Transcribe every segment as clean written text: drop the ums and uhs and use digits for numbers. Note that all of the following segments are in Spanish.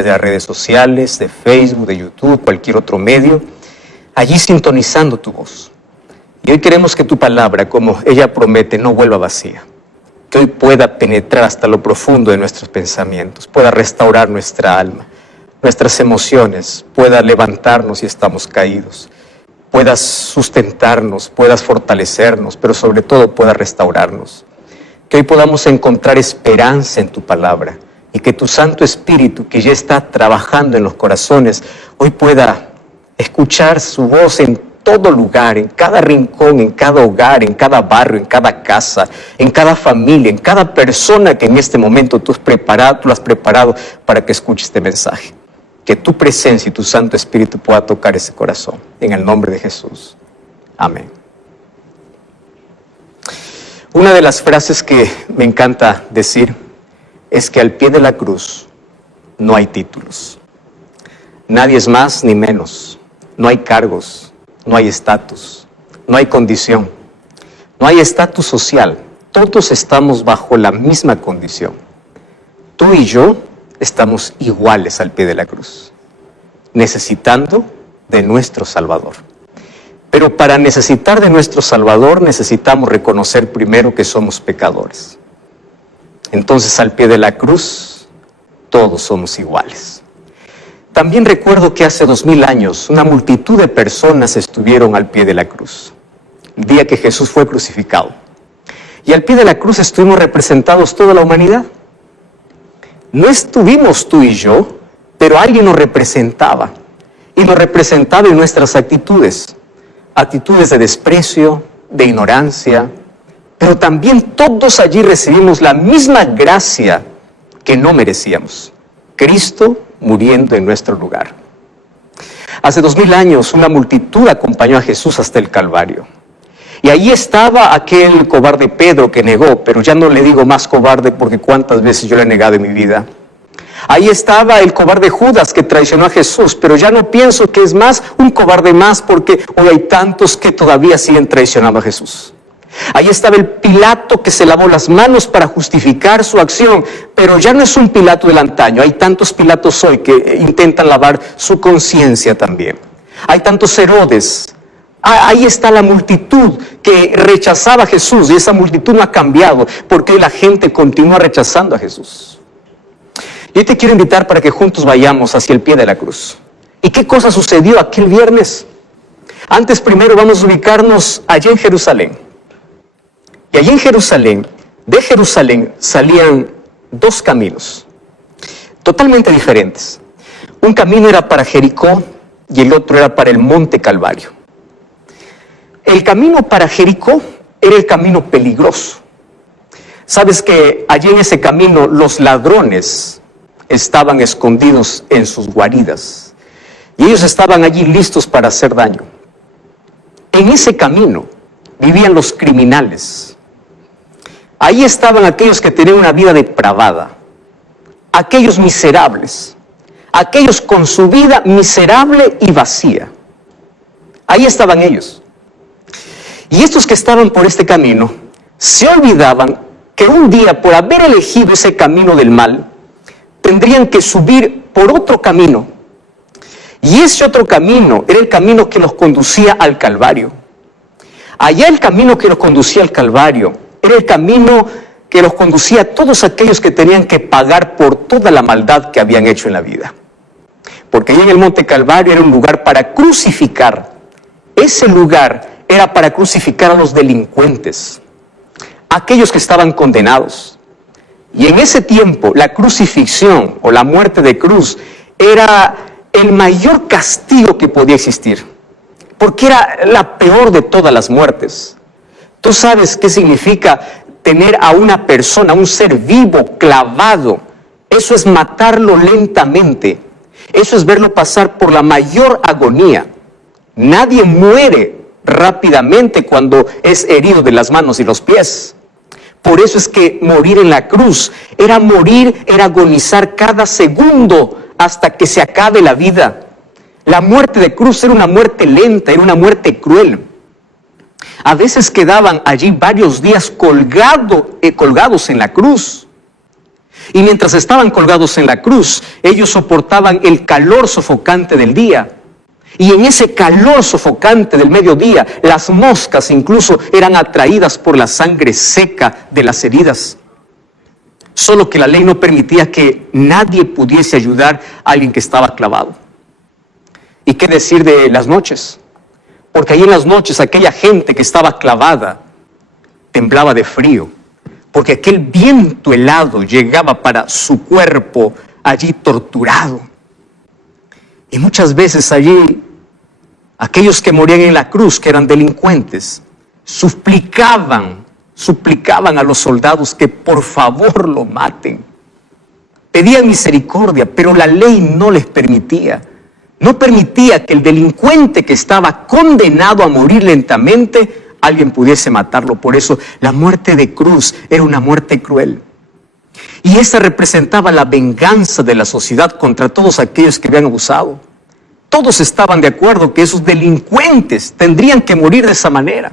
de las redes sociales, de Facebook, de YouTube, cualquier otro medio, allí sintonizando tu voz. Y hoy queremos que tu palabra, como ella promete, no vuelva vacía. Que hoy pueda penetrar hasta lo profundo de nuestros pensamientos, pueda restaurar nuestra alma, nuestras emociones, pueda levantarnos si estamos caídos, puedas sustentarnos, puedas fortalecernos, pero sobre todo pueda restaurarnos. Que hoy podamos encontrar esperanza en tu palabra y que tu Santo Espíritu, que ya está trabajando en los corazones, hoy pueda escuchar su voz en todo lugar, en cada rincón, en cada hogar, en cada barrio, en cada casa, en cada familia, en cada persona que en este momento tú has preparado para que escuche este mensaje. Que tu presencia y tu Santo Espíritu pueda tocar ese corazón. En el nombre de Jesús. Amén. Una de las frases que me encanta decir es que al pie de la cruz no hay títulos. Nadie es más ni menos. No hay cargos, no hay estatus, no hay condición, no hay estatus social. Todos estamos bajo la misma condición. Tú y yo estamos iguales al pie de la cruz, necesitando de nuestro Salvador. Pero para necesitar de nuestro Salvador necesitamos reconocer primero que somos pecadores. Entonces al pie de la cruz todos somos iguales. También recuerdo que hace 2000 años una multitud de personas estuvieron al pie de la cruz, el día que Jesús fue crucificado. Y al pie de la cruz estuvimos representados toda la humanidad. No estuvimos tú y yo, pero alguien nos representaba. Y nos representaba en nuestras actitudes. Actitudes de desprecio, de ignorancia. Pero también todos allí recibimos la misma gracia que no merecíamos. Cristo muriendo en nuestro lugar. Hace 2000 años una multitud acompañó a Jesús hasta el Calvario. Y ahí estaba aquel cobarde Pedro que negó, pero ya no le digo más cobarde porque cuántas veces yo le he negado en mi vida. Ahí estaba el cobarde Judas que traicionó a Jesús, pero ya no pienso que es más un cobarde más porque hoy hay tantos que todavía siguen traicionando a Jesús. Ahí estaba el Pilato que se lavó las manos para justificar su acción, pero ya no es un Pilato del antaño. Hay tantos Pilatos hoy que intentan lavar su conciencia también. Hay tantos Herodes. Ahí está la multitud que rechazaba a Jesús y esa multitud no ha cambiado porque la gente continúa rechazando a Jesús. Yo te quiero invitar para que juntos vayamos hacia el pie de la cruz. ¿Y qué cosa sucedió aquel viernes? Antes primero vamos a ubicarnos allí en Jerusalén. Y allí en Jerusalén, de Jerusalén salían dos caminos totalmente diferentes. Un camino era para Jericó y el otro era para el Monte Calvario. El camino para Jericó era el camino peligroso. Sabes que allí en ese camino los ladrones estaban escondidos en sus guaridas y ellos estaban allí listos para hacer daño. En ese camino vivían los criminales. Ahí estaban aquellos que tenían una vida depravada, aquellos miserables, aquellos con su vida miserable y vacía. Ahí estaban ellos. Y estos que estaban por este camino se olvidaban que un día, por haber elegido ese camino del mal, tendrían que subir por otro camino. Y ese otro camino era el camino que los conducía al Calvario. Allá el camino que los conducía al Calvario era el camino que los conducía a todos aquellos que tenían que pagar por toda la maldad que habían hecho en la vida. Porque allá en el Monte Calvario era un lugar para crucificar. Ese lugar era para crucificar a los delincuentes, aquellos que estaban condenados. Y en ese tiempo la crucifixión o la muerte de cruz era el mayor castigo que podía existir, porque era la peor de todas las muertes. Tú sabes qué significa tener a una persona, a un ser vivo, clavado. Eso es matarlo lentamente. Eso es verlo pasar por la mayor agonía. Nadie muere rápidamente cuando es herido de las manos y los pies. Por eso es que morir en la cruz era morir, era agonizar cada segundo hasta que se acabe la vida. La muerte de cruz era una muerte lenta, era una muerte cruel. A veces quedaban allí varios días colgados en la cruz. Y mientras estaban colgados en la cruz, ellos soportaban el calor sofocante del día. Y en ese calor sofocante del mediodía, las moscas incluso eran atraídas por la sangre seca de las heridas. Solo que la ley no permitía que nadie pudiese ayudar a alguien que estaba clavado. ¿Y qué decir de las noches? Porque ahí en las noches aquella gente que estaba clavada temblaba de frío, porque aquel viento helado llegaba para su cuerpo allí torturado. Y muchas veces allí aquellos que morían en la cruz, que eran delincuentes, suplicaban a los soldados que por favor lo maten. Pedían misericordia, pero la ley no les permitía. No permitía que el delincuente que estaba condenado a morir lentamente, alguien pudiese matarlo. Por eso la muerte de cruz era una muerte cruel. Y esa representaba la venganza de la sociedad contra todos aquellos que habían abusado. Todos estaban de acuerdo que esos delincuentes tendrían que morir de esa manera.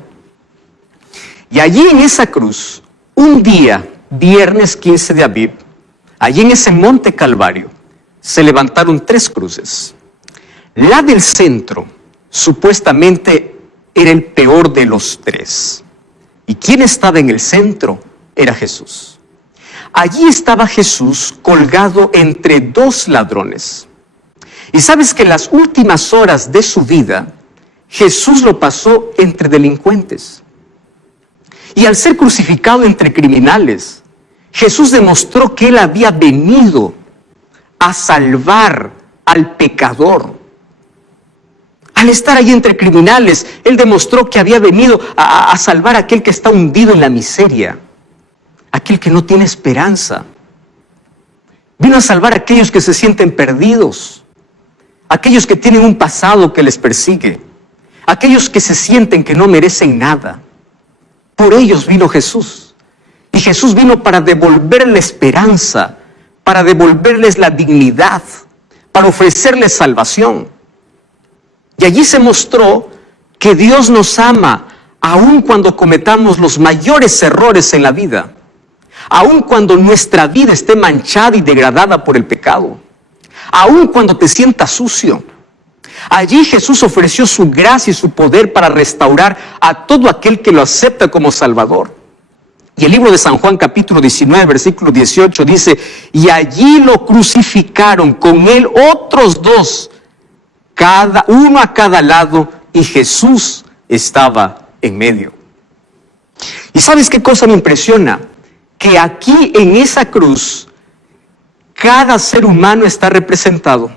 Y allí en esa cruz, un día, viernes 15 de Aviv, allí en ese monte Calvario, se levantaron 3 cruces. La del centro, supuestamente, era el peor de los 3. ¿Y quién estaba en el centro? Era Jesús. Allí estaba Jesús colgado entre 2 ladrones. Y sabes que en las últimas horas de su vida, Jesús lo pasó entre delincuentes. Y al ser crucificado entre criminales, Jesús demostró que Él había venido a salvar al pecador. Al estar allí entre criminales, Él demostró que había venido a salvar a aquel que está hundido en la miseria, aquel que no tiene esperanza. Vino a salvar a aquellos que se sienten perdidos, aquellos que tienen un pasado que les persigue, aquellos que se sienten que no merecen nada. Por ellos vino Jesús. Y Jesús vino para devolverles esperanza, para devolverles la dignidad, para ofrecerles salvación. Y allí se mostró que Dios nos ama, aun cuando cometamos los mayores errores en la vida, aun cuando nuestra vida esté manchada y degradada por el pecado, aun cuando te sientas sucio. Allí Jesús ofreció su gracia y su poder para restaurar a todo aquel que lo acepta como Salvador. Y el libro de San Juan capítulo 19, versículo 18 dice: y allí lo crucificaron con él otros 2, uno a cada lado, y Jesús estaba en medio. ¿Y sabes qué cosa me impresiona? Que aquí en esa cruz, cada ser humano está representado.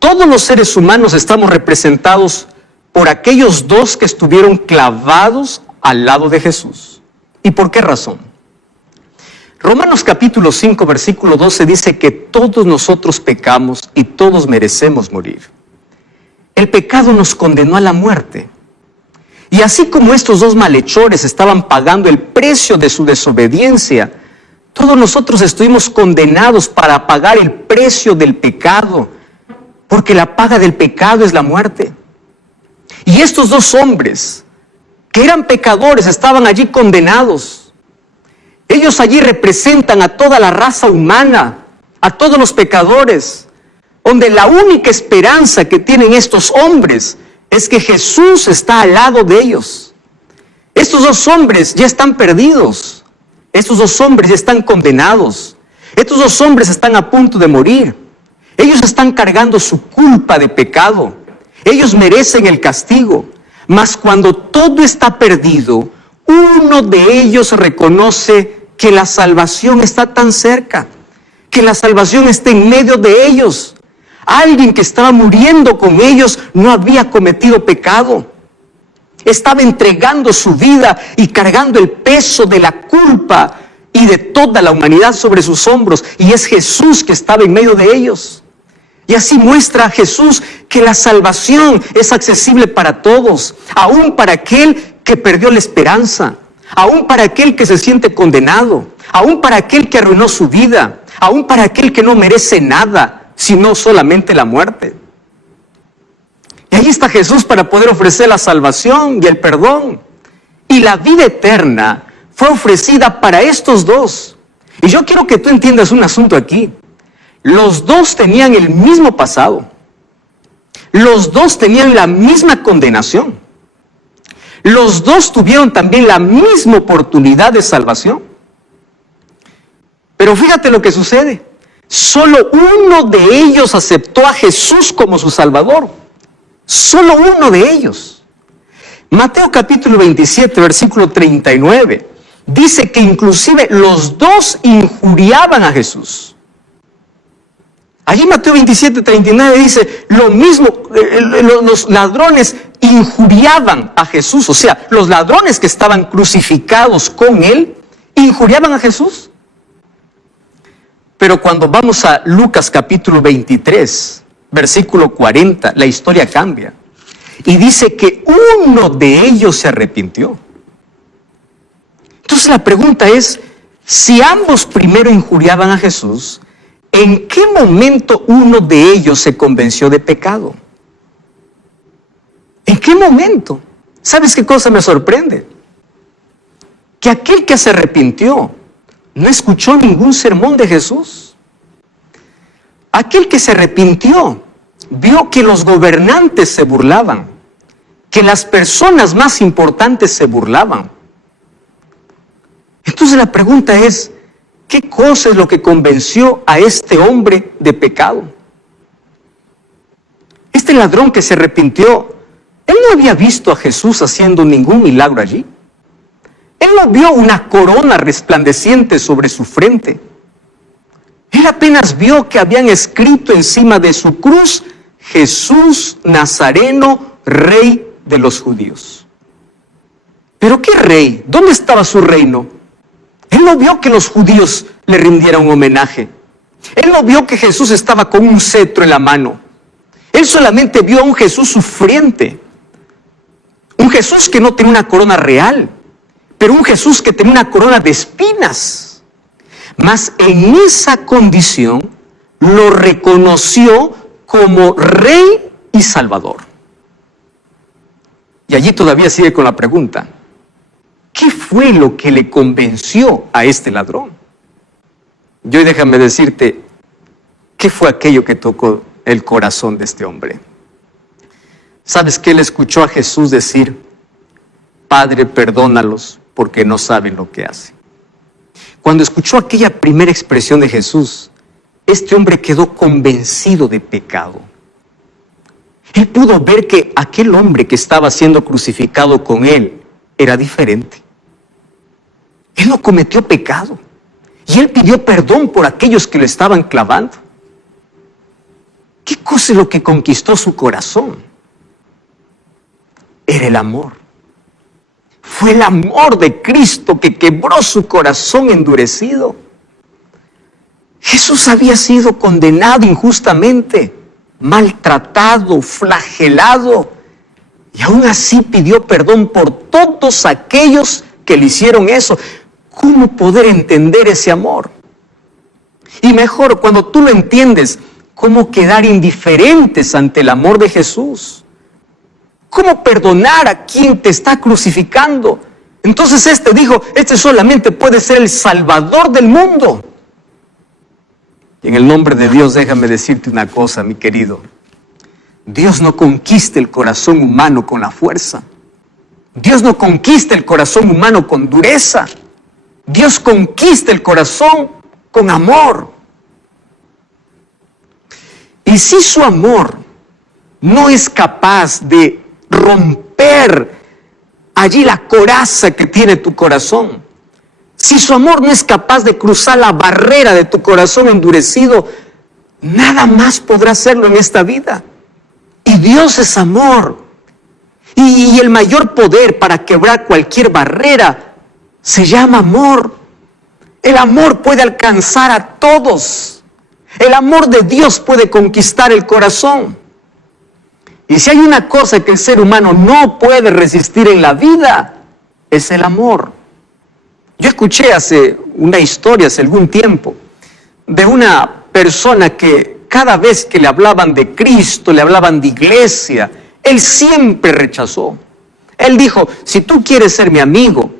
Todos los seres humanos estamos representados por aquellos 2 que estuvieron clavados al lado de Jesús. ¿Y por qué razón? Romanos capítulo 5, versículo 12 dice que todos nosotros pecamos y todos merecemos morir. El pecado nos condenó a la muerte. Y así como estos 2 malhechores estaban pagando el precio de su desobediencia, todos nosotros estuvimos condenados para pagar el precio del pecado, porque la paga del pecado es la muerte. Y estos 2 hombres, que eran pecadores, estaban allí condenados. Ellos allí representan a toda la raza humana, a todos los pecadores, donde la única esperanza que tienen estos hombres es que Jesús está al lado de ellos. Estos 2 hombres ya están perdidos. Estos 2 hombres ya están condenados. Estos 2 hombres están a punto de morir. Ellos están cargando su culpa de pecado. Ellos merecen el castigo. Mas cuando todo está perdido, uno de ellos reconoce que la salvación está tan cerca, que la salvación está en medio de ellos. Alguien que estaba muriendo con ellos no había cometido pecado. Estaba entregando su vida y cargando el peso de la culpa y de toda la humanidad sobre sus hombros. Y es Jesús que estaba en medio de ellos. Y así muestra a Jesús que la salvación es accesible para todos, aún para aquel que perdió la esperanza, aún para aquel que se siente condenado, aún para aquel que arruinó su vida, aún para aquel que no merece nada, sino solamente la muerte. Y ahí está Jesús para poder ofrecer la salvación y el perdón. Y la vida eterna fue ofrecida para estos 2. Y yo quiero que tú entiendas un asunto aquí. Los dos tenían el mismo pasado. Los dos tenían la misma condenación. Los dos tuvieron también la misma oportunidad de salvación. Pero fíjate lo que sucede. Solo uno de ellos aceptó a Jesús como su Salvador. Solo uno de ellos. Mateo capítulo 27, versículo 39. Dice que inclusive los dos injuriaban a Jesús. Allí Mateo 27, 39 dice, lo mismo, los ladrones injuriaban a Jesús. O sea, los ladrones que estaban crucificados con él, injuriaban a Jesús. Pero cuando vamos a Lucas capítulo 23, versículo 40, la historia cambia. Y dice que uno de ellos se arrepintió. Entonces la pregunta es, si ambos primero injuriaban a Jesús, ¿en qué momento uno de ellos se convenció de pecado? ¿En qué momento? ¿Sabes qué cosa me sorprende? Que aquel que se arrepintió no escuchó ningún sermón de Jesús. Aquel que se arrepintió vio que los gobernantes se burlaban, que las personas más importantes se burlaban. Entonces la pregunta es, ¿qué cosa es lo que convenció a este hombre de pecado? Este ladrón que se arrepintió, él no había visto a Jesús haciendo ningún milagro allí. Él no vio una corona resplandeciente sobre su frente. Él apenas vio que habían escrito encima de su cruz, Jesús Nazareno, Rey de los judíos. ¿Pero qué rey? ¿Dónde estaba su reino? Él no vio que los judíos le rindieran un homenaje. Él no vio que Jesús estaba con un cetro en la mano. Él solamente vio a un Jesús sufriente. Un Jesús que no tenía una corona real, pero un Jesús que tenía una corona de espinas. Mas en esa condición lo reconoció como Rey y Salvador. Y allí todavía sigue con la pregunta, ¿qué fue lo que le convenció a este ladrón? Y hoy déjame decirte, ¿qué fue aquello que tocó el corazón de este hombre? ¿Sabes qué? Él escuchó a Jesús decir, Padre, perdónalos porque no saben lo que hacen. Cuando escuchó aquella primera expresión de Jesús, este hombre quedó convencido de pecado. Él pudo ver que aquel hombre que estaba siendo crucificado con él era diferente. Él no cometió pecado. Y él pidió perdón por aquellos que lo estaban clavando. ¿Qué cosa es lo que conquistó su corazón? Era el amor. Fue el amor de Cristo que quebró su corazón endurecido. Jesús había sido condenado injustamente, maltratado, flagelado, y aún así pidió perdón por todos aquellos que le hicieron eso. ¿Cómo poder entender ese amor? Y mejor, cuando tú lo entiendes, ¿cómo quedar indiferentes ante el amor de Jesús? ¿Cómo perdonar a quien te está crucificando? Entonces este dijo, este solamente puede ser el Salvador del mundo. Y en el nombre de Dios, déjame decirte una cosa, mi querido. Dios no conquista el corazón humano con la fuerza. Dios no conquista el corazón humano con dureza. Dios conquista el corazón con amor. Y si su amor no es capaz de romper allí la coraza que tiene tu corazón, si su amor no es capaz de cruzar la barrera de tu corazón endurecido, nada más podrá hacerlo en esta vida. Y Dios es amor. Y el mayor poder para quebrar cualquier barrera se llama amor. El amor puede alcanzar a todos. El amor de Dios puede conquistar el corazón. Y si hay una cosa que el ser humano no puede resistir en la vida, es el amor. Yo escuché hace algún tiempo, de una persona que cada vez que le hablaban de Cristo, le hablaban de iglesia, él siempre rechazó. Él dijo, si tú quieres ser mi amigo,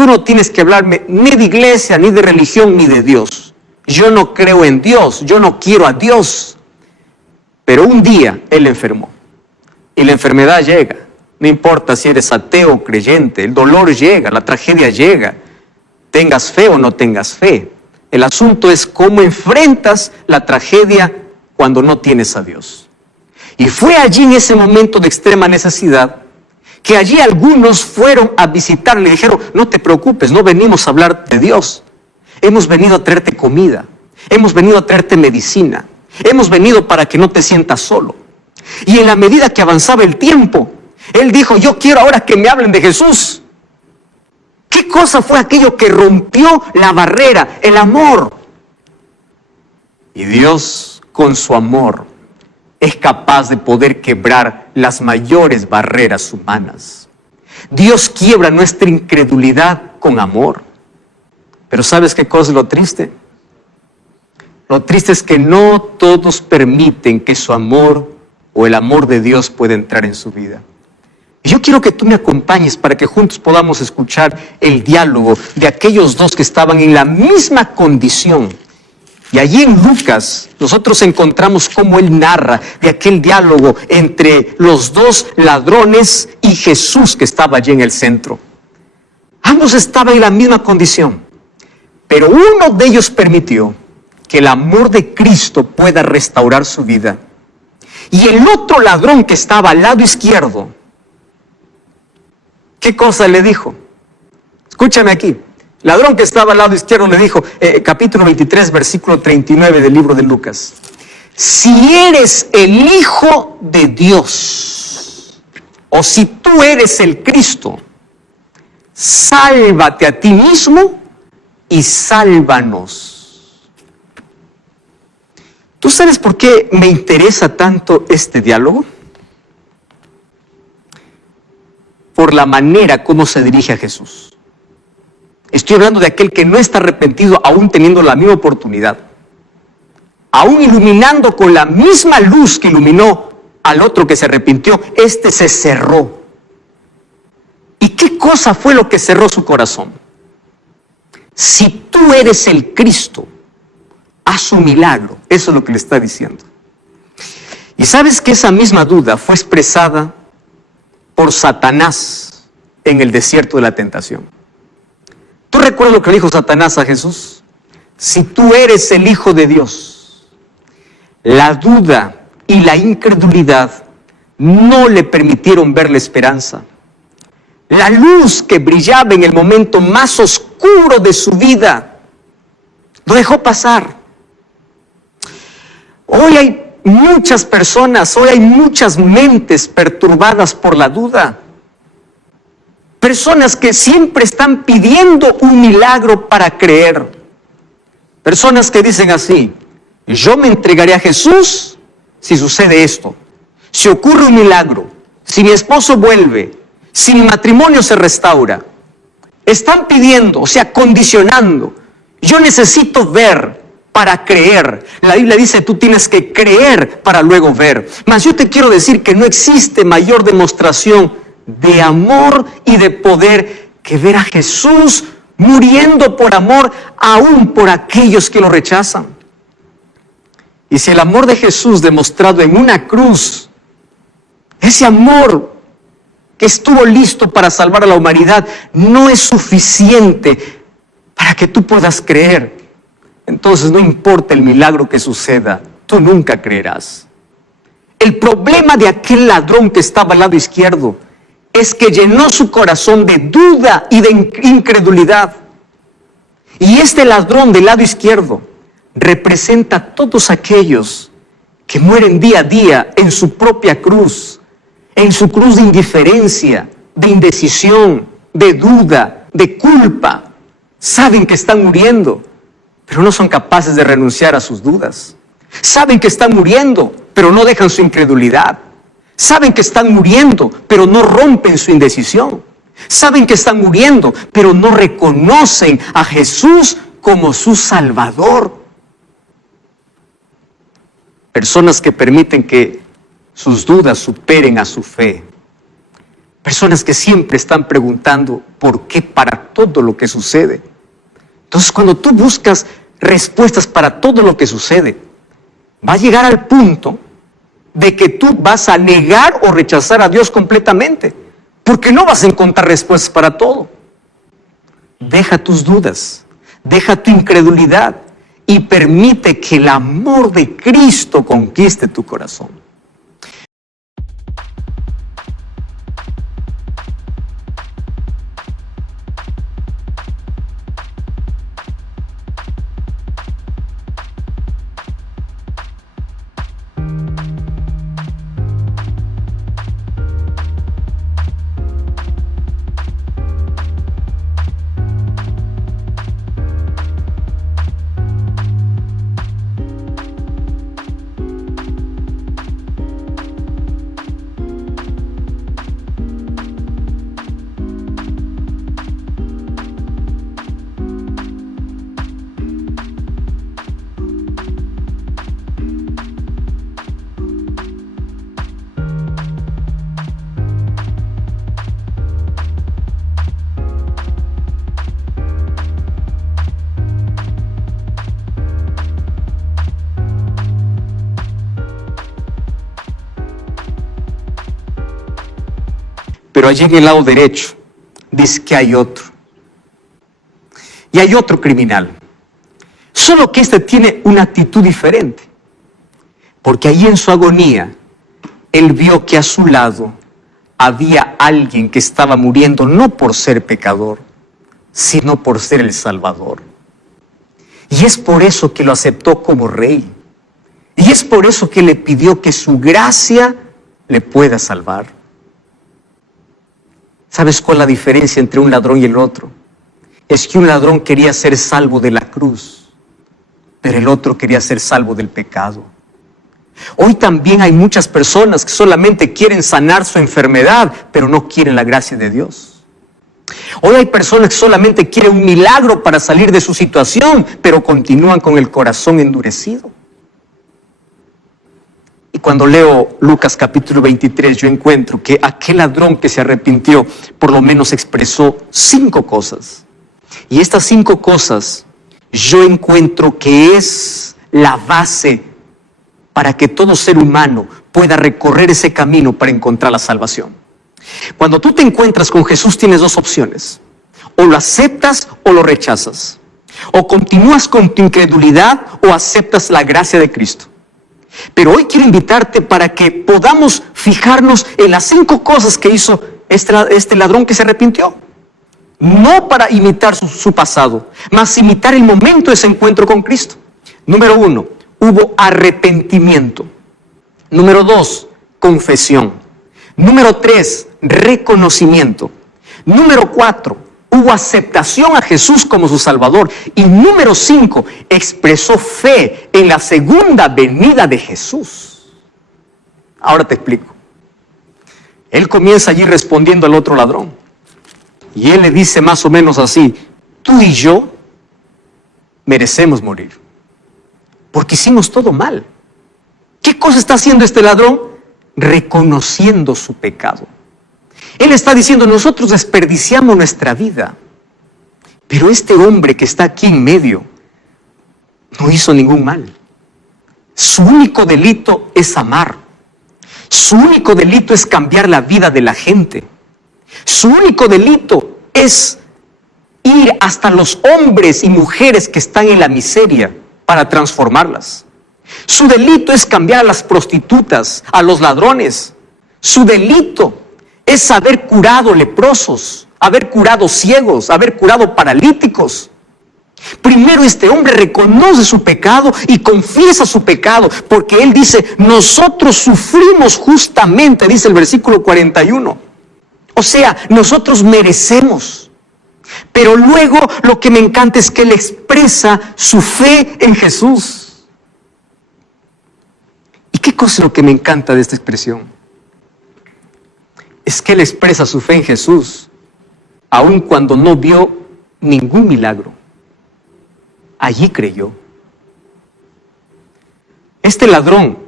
tú no tienes que hablarme ni de iglesia, ni de religión, ni de Dios. Yo no creo en Dios, yo no quiero a Dios. Pero un día él enfermó. Y la enfermedad llega. No importa si eres ateo o creyente, el dolor llega, la tragedia llega. Tengas fe o no tengas fe. El asunto es cómo enfrentas la tragedia cuando no tienes a Dios. Y fue allí en ese momento de extrema necesidad que allí algunos fueron a visitarle y dijeron, no te preocupes, no venimos a hablar de Dios. Hemos venido a traerte comida, hemos venido a traerte medicina, hemos venido para que no te sientas solo. Y en la medida que avanzaba el tiempo, él dijo, yo quiero ahora que me hablen de Jesús. ¿Qué cosa fue aquello que rompió la barrera? El amor. Y Dios, con su amor, es capaz de poder quebrar las mayores barreras humanas. Dios quiebra nuestra incredulidad con amor. Pero ¿sabes qué cosa es lo triste? Lo triste es que no todos permiten que su amor o el amor de Dios pueda entrar en su vida. Y yo quiero que tú me acompañes para que juntos podamos escuchar el diálogo de aquellos dos que estaban en la misma condición. Y allí en Lucas nosotros encontramos cómo él narra de aquel diálogo entre los dos ladrones y Jesús que estaba allí en el centro. Ambos estaban en la misma condición, pero uno de ellos permitió que el amor de Cristo pueda restaurar su vida. Y el otro ladrón que estaba al lado izquierdo, ¿qué cosa le dijo? Escúchame aquí. El ladrón que estaba al lado izquierdo le dijo, capítulo 23, versículo 39 del libro de Lucas. Si eres el Hijo de Dios, o si tú eres el Cristo, sálvate a ti mismo y sálvanos. ¿Tú sabes por qué me interesa tanto este diálogo? Por la manera como se dirige a Jesús. Estoy hablando de aquel que no está arrepentido aún teniendo la misma oportunidad. Aún iluminando con la misma luz que iluminó al otro que se arrepintió, este se cerró. ¿Y qué cosa fue lo que cerró su corazón? Si tú eres el Cristo, haz un milagro. Eso es lo que le está diciendo. Y sabes que esa misma duda fue expresada por Satanás en el desierto de la tentación. ¿Tú recuerdas lo que le dijo Satanás a Jesús? Si tú eres el Hijo de Dios, la duda y la incredulidad no le permitieron ver la esperanza. La luz que brillaba en el momento más oscuro de su vida, lo dejó pasar. Hoy hay muchas personas, hoy hay muchas mentes perturbadas por la duda. Personas que siempre están pidiendo un milagro para creer. Personas que dicen así, yo me entregaré a Jesús si sucede esto. Si ocurre un milagro, si mi esposo vuelve, si mi matrimonio se restaura. Están pidiendo, o sea, condicionando. Yo necesito ver para creer. La Biblia dice, tú tienes que creer para luego ver. Mas yo te quiero decir que no existe mayor demostración de amor y de poder que ver a Jesús muriendo por amor aún por aquellos que lo rechazan. Y si el amor de Jesús demostrado en una cruz, ese amor que estuvo listo para salvar a la humanidad, no es suficiente para que tú puedas creer, entonces no importa el milagro que suceda, tú nunca creerás. El problema de aquel ladrón que estaba al lado izquierdo es que llenó su corazón de duda y de incredulidad. Y este ladrón del lado izquierdo representa a todos aquellos que mueren día a día en su propia cruz, en su cruz de indiferencia, de indecisión, de duda, de culpa. Saben que están muriendo, pero no son capaces de renunciar a sus dudas. Saben que están muriendo, pero no dejan su incredulidad. Saben que están muriendo, pero no rompen su indecisión. Saben que están muriendo, pero no reconocen a Jesús como su Salvador. Personas que permiten que sus dudas superen a su fe. Personas que siempre están preguntando por qué para todo lo que sucede. Entonces, cuando tú buscas respuestas para todo lo que sucede, va a llegar al punto de que tú vas a negar o rechazar a Dios completamente, porque no vas a encontrar respuestas para todo. Deja tus dudas, deja tu incredulidad y permite que el amor de Cristo conquiste tu corazón. Pero allí en el lado derecho dice que hay otro. Y hay otro criminal. Solo que este tiene una actitud diferente. Porque allí en su agonía, él vio que a su lado había alguien que estaba muriendo no por ser pecador, sino por ser el Salvador. Y es por eso que lo aceptó como rey. Y es por eso que le pidió que su gracia le pueda salvar. ¿Sabes cuál es la diferencia entre un ladrón y el otro? Es que un ladrón quería ser salvo de la cruz, pero el otro quería ser salvo del pecado. Hoy también hay muchas personas que solamente quieren sanar su enfermedad, pero no quieren la gracia de Dios. Hoy hay personas que solamente quieren un milagro para salir de su situación, pero continúan con el corazón endurecido. Y cuando leo Lucas capítulo 23, yo encuentro que aquel ladrón que se arrepintió, por lo menos expresó 5 cosas. Y estas 5 cosas, yo encuentro que es la base para que todo ser humano pueda recorrer ese camino para encontrar la salvación. Cuando tú te encuentras con Jesús, tienes 2 opciones. O lo aceptas o lo rechazas. O continúas con tu incredulidad o aceptas la gracia de Cristo. Pero hoy quiero invitarte para que podamos fijarnos en las 5 cosas que hizo este ladrón que se arrepintió. No para imitar su pasado, mas imitar el momento de ese encuentro con Cristo. Número 1, hubo arrepentimiento. Número 2, confesión. Número 3, reconocimiento. Número 4, hubo aceptación a Jesús como su Salvador. Y número 5, expresó fe en la segunda venida de Jesús. Ahora te explico. Él comienza allí respondiendo al otro ladrón. Y él le dice más o menos así: tú y yo merecemos morir, porque hicimos todo mal. ¿Qué cosa está haciendo este ladrón? Reconociendo su pecado. Él está diciendo: nosotros desperdiciamos nuestra vida, pero este hombre que está aquí en medio no hizo ningún mal. Su único delito es amar. Su único delito es cambiar la vida de la gente. Su único delito es ir hasta los hombres y mujeres que están en la miseria para transformarlas. Su delito es cambiar a las prostitutas, a los ladrones. Su delito es haber curado leprosos, haber curado ciegos, haber curado paralíticos. Primero este hombre reconoce su pecado y confiesa su pecado, porque él dice: nosotros sufrimos justamente, dice el versículo 41. O sea, nosotros merecemos. Pero luego lo que me encanta es que él expresa su fe en Jesús. ¿Y qué cosa es lo que me encanta de esta expresión? Es que él expresa su fe en Jesús, aun cuando no vio ningún milagro. Allí creyó. Este ladrón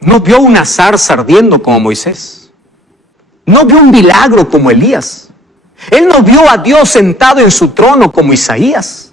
no vio una zarza ardiendo como Moisés. No vio un milagro como Elías. Él no vio a Dios sentado en su trono como Isaías.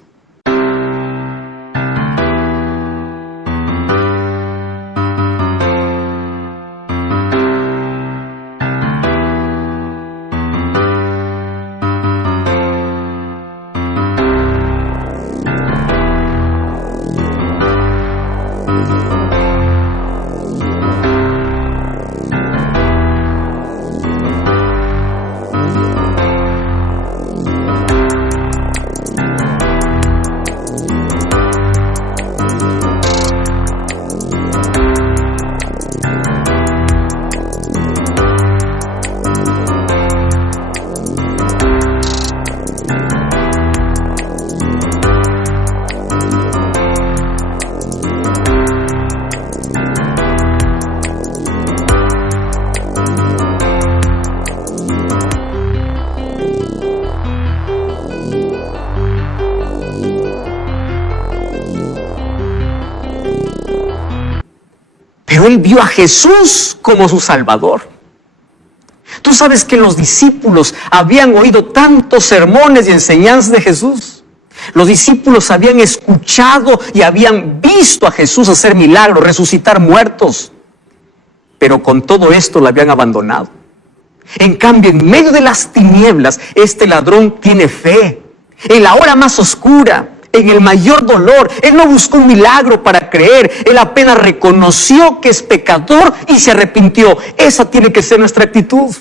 Pero él vio a Jesús como su Salvador. Tú sabes que los discípulos habían oído tantos sermones y enseñanzas de Jesús. Los discípulos habían escuchado y habían visto a Jesús hacer milagros, resucitar muertos. Pero con todo esto lo habían abandonado. En cambio, en medio de las tinieblas, este ladrón tiene fe. En la hora más oscura, en el mayor dolor, él no buscó un milagro para creer. Él apenas reconoció que es pecador y se arrepintió. Esa tiene que ser nuestra actitud.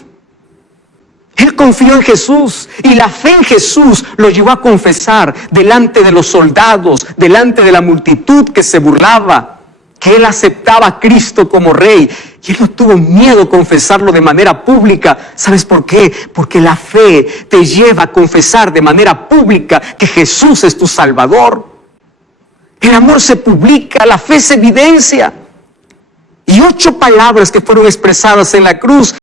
Él confió en Jesús y la fe en Jesús lo llevó a confesar delante de los soldados, delante de la multitud que se burlaba, que él aceptaba a Cristo como rey. Y él no tuvo miedo a confesarlo de manera pública. ¿Sabes por qué? Porque la fe te lleva a confesar de manera pública que Jesús es tu Salvador. El amor se publica, la fe se evidencia. Y 8 palabras que fueron expresadas en la cruz